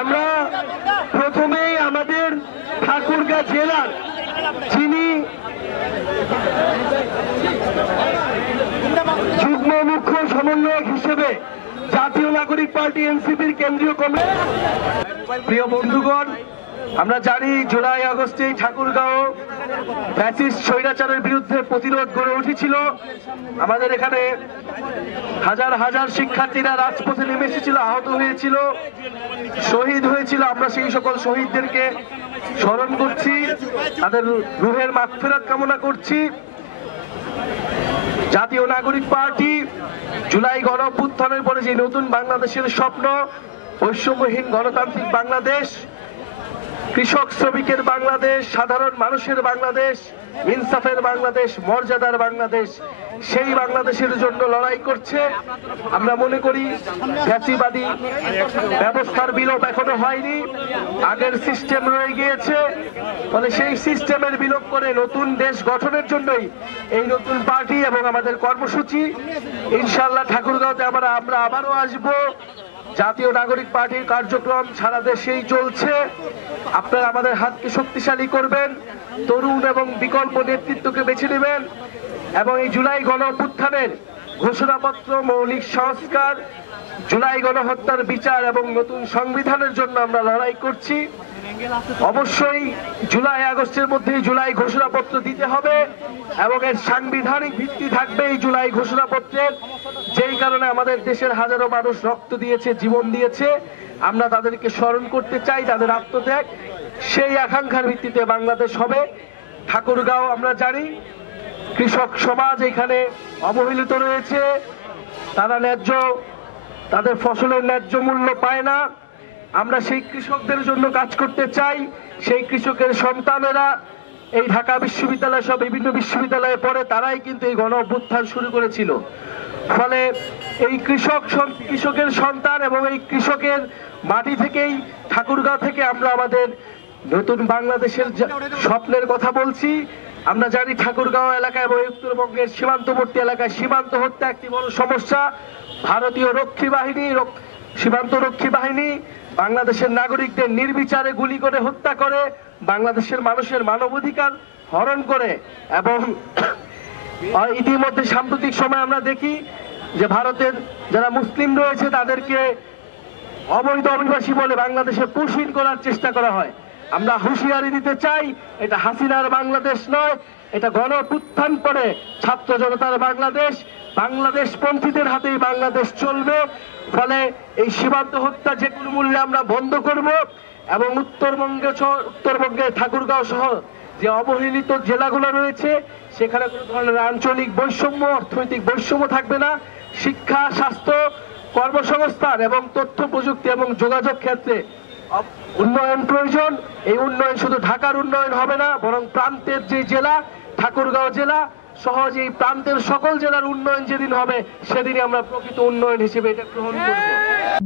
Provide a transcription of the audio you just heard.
আমরা প্রথমেই আমাদের ঠাকুরগাঁ জেলার যিনি যুগ্ম মুখ্য সমন্বয়ক হিসেবে জাতীয় নাগরিক পার্টি এনসিপির কেন্দ্রীয় কমিটি, প্রিয় বন্ধুগণ, আমরা জানি জুলাই আগস্টে ঠাকুরগাঁও ফ্যাসিস্ট স্বৈরাচারের বিরুদ্ধে প্রতিরোধ গড়ে উঠেছিল। আমাদের এখানে হাজার হাজার শিক্ষার্থীরা রাজপথে নেমে এসেছিল, আহত হয়েছিল, শহীদ হয়েছিল। আমরা সেই সকল শহীদদেরকে স্মরণ করছি, তাদের রুহের মাগফিরাত কামনা করছি। জাতীয় নাগরিক পার্টি জুলাই গণ অভ্যুত্থানের পরে যে নতুন বাংলাদেশের স্বপ্ন, বৈষম্যহীন গণতান্ত্রিক বাংলাদেশ, কৃষক শ্রমিকের বাংলাদেশ, সাধারণ মানুষের বাংলাদেশ, ইনসাফের বাংলাদেশ, মর্যাদার বাংলাদেশ, সেই বাংলাদেশের জন্য লড়াই করছে। আমরা মনে করি ফ্যাসিবাদী ব্যবস্থার বিলোপ এখনো হয়নি, আগের সিস্টেম রয়ে গিয়েছে। ফলে সেই সিস্টেমের বিলোপ করে নতুন দেশ গঠনের জন্যই এই নতুন পার্টি এবং আমাদের কর্মসূচি। ইনশাআল্লাহ ঠাকুরগাঁওতে আমরা আবারও আসবো। জাতীয় নাগরিক পার্টির কার্যক্রম সারা দেশেই চলছে। আপনারা আমাদের হাতকে শক্তিশালী করবেন, তরুণ এবং বিকল্প নেতৃত্বকে বেছে নেবেন এবং এই জুলাই গণ অভ্যুত্থানের ঘোষণাপত্র, মৌলিক সংস্কার, জুলাই গণহত্যার বিচার এবং নতুন সংবিধানের জন্য আমরা লড়াই করছি। অবশ্যই জুলাই আগস্টের মধ্যে জুলাই ঘোষণাপত্র দিতে হবে এবং এর সাংবিধানিক ভিত্তি থাকবে এই জুলাই ঘোষণাপত্রের। যেই কারণে আমাদের দেশের হাজারো মানুষ রক্ত দিয়েছে, জীবন দিয়েছে, আমরা তাদেরকে স্মরণ করতে চাই, তাদের আত্মত্যাগ। সেই আকাঙ্ক্ষার ভিত্তিতে বাংলাদেশ হবে। ঠাকুরগাঁও আমরা জানি কৃষক সমাজ এখানে অবহেলিত রয়েছে, তারা তাদের ফসলের ন্যায্য মূল্য পায় না। আমরা সেই কৃষকদের জন্য কাজ করতে চাই। সেই কৃষকের সন্তানেরা এই ঢাকা বিশ্ববিদ্যালয় সহ বিভিন্ন বিশ্ববিদ্যালয়ে পড়ে, তারাই কিন্তু এই গণ অভ্যুত্থান শুরু করেছিল। ফলে এই কৃষকের সন্তান এবং এই কৃষকের মাটি থেকেই, ঠাকুরগাঁও থেকে আমরা আমাদের নতুন বাংলাদেশের স্বপ্নের কথা বলছি। আমরা জানি ঠাকুরগাঁও এলাকা এবং উত্তরবঙ্গের সীমান্তবর্তী এলাকায় সীমান্ত হত্যা একটি বড় সমস্যা। ভারতীয় সীমান্ত রক্ষী বাহিনী বাংলাদেশের নাগরিকদের নির্বিচারে গুলি করে হত্যা করে, বাংলাদেশের মানুষের মানবাধিকার হরণ করে। এবং ইতিমধ্যে সাম্প্রতিক সময় আমরা দেখি যে ভারতের যারা মুসলিম রয়েছে তাদেরকে অবৈধ অভিবাসী বলে বাংলাদেশে পুশিন করার চেষ্টা করা হয়। আমরা হুঁশিয়ারি দিতে চাই, এটা হাসিনার বাংলাদেশ নয়, এটা গণ অভ্যুত্থান পরে ছাত্র জনতার বাংলাদেশ। বাংলাদেশ পন্থীদের হাতেই বাংলাদেশ চলবে। ফলে এই সীমান্ত হত্যা যে কোনো মূল্যে আমরা বন্ধ করব এবং উত্তরবঙ্গে ঠাকুরগাঁও সহ যে অবহেলিত জেলাগুলো রয়েছে সেখানে কোনো ধরনের আঞ্চলিক বৈষম্য, অর্থনৈতিক বৈষম্য থাকবে না। শিক্ষা, স্বাস্থ্য, কর্মসংস্থান এবং তথ্য প্রযুক্তি এবং যোগাযোগ ক্ষেত্রে উন্নয়ন প্রয়োজন। এই উন্নয়ন শুধু ঢাকার উন্নয়ন হবে না, বরং প্রান্তের যে জেলা ঠাকুরগাঁও জেলা সহ এই প্রান্তের সকল জেলার উন্নয়ন যেদিন হবে সেদিনই আমরা প্রকৃত উন্নয়ন হিসেবে এটা গ্রহণ করব।